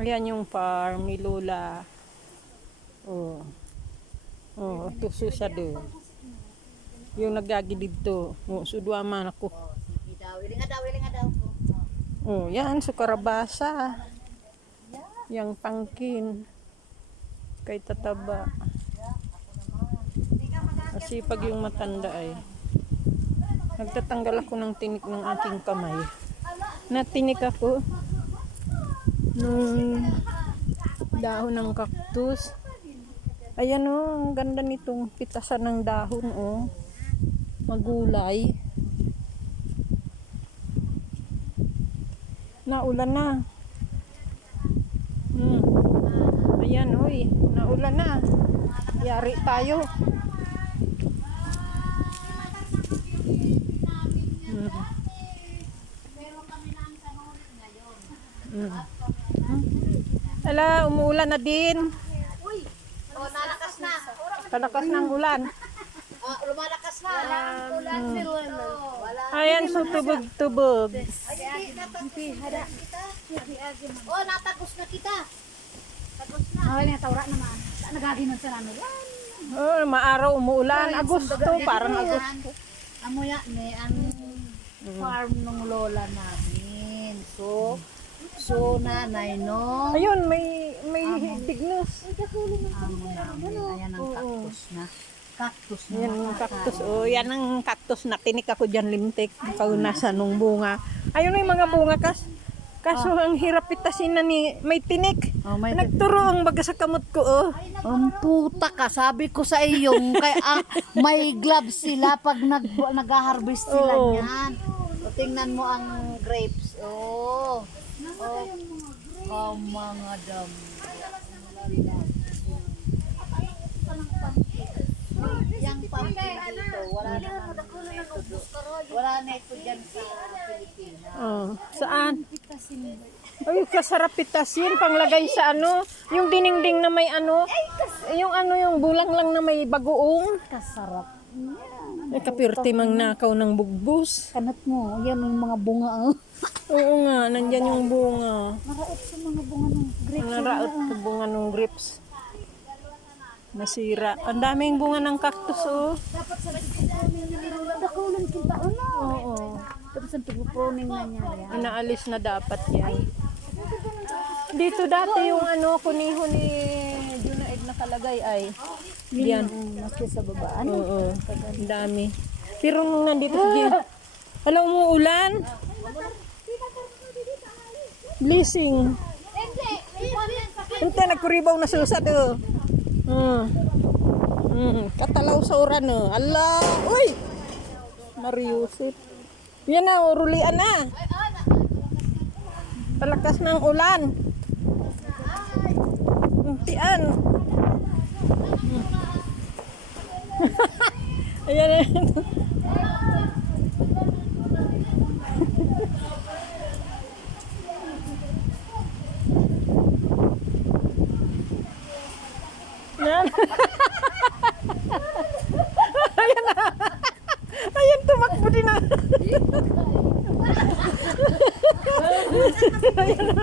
Ayan yung farm ni Lola. Oh. Oh, tuso siya do. Yung nagagilid to. Oh, sudwa man ako. Sige daw. Iling nga daw. Oh, yan, sukarabasa. Yang pangkin. Kay tataba. Kasi pag yung matanda ay nagtatanggal ako ng tinik ng aking kamay. Natinik ako nung dahon ng cactus. Ayan oh, ang ganda nitong pitasan ng dahon oh. Magulay. Naulan na. Ayan oy, naulan na. Yari tayo. Ala, umuulan na din. Uy! Oh, nalakas na. Kalakas ng ulan. Lumalakas na. Ulan wala. Ayan, so tubog-tubog. Oh, natagos na kita. Tagos na. Ay, nga tawra naman. Nagaginon sa namin. Oh, maaraw umuulan. Agosto, parang Agosto. Amo ya ni ang farm ng lola namin. So nanay no. Ayun, may tignos. Amo namin. Ayan ang cactus na. Cactus na. Yan ang cactus. Oh, yan ang cactus na tinik ako dyan lintik. Kaunasan nung bunga. Ayun yung mga bunga kaso ang hirap pitasin na ni may tinik. Oh, may Nagturo ang baga sa kamot ko oh. Ang puta ka, sabi ko sa iyo, kaya may gloves sila pag nag-harvest sila Oo. niyan. O, tingnan mo ang grapes. Oh. Oh, mga dam. Yang pumpkin dito, wala na ito dyan sa Pilipinas. Oh, saan? Ay, kasarap pitasin. Panglagay sa ano, yung dinding na may ano, yung bulang lang na may bagoong. Kasarap. Ay, kapirti mang nakaw ng bugbus. Kanat mo, yan yung mga bunga. Oh. Oo nga, nandyan yung bunga. Maraot sa mga bunga ng grapes. Naraot sa bunga ng grapes. Nasira. Ang daming bunga ng cactus oh. Dapat sa dakulan kita. Ano? Oo. Tapos ang tuguproning na niya. Yan. Inaalis na dapat yan. Dito dati yung ano, kuniho ni Junaid nakalagay ay. Yan. Naki sa baba. Ano? Oo. Ang dami. Pero nung nandito si Jin, alam mo ulan? Blessing. Ente nagkuribaw na susad oh. Katalaw sa oran oh. Allah, uy. Mariusip. Yan na, urulian na. Palakas ng ulan. Tian. Ayan. Yan. Ayan na. Ayan, tumakbo din na. Ayan na.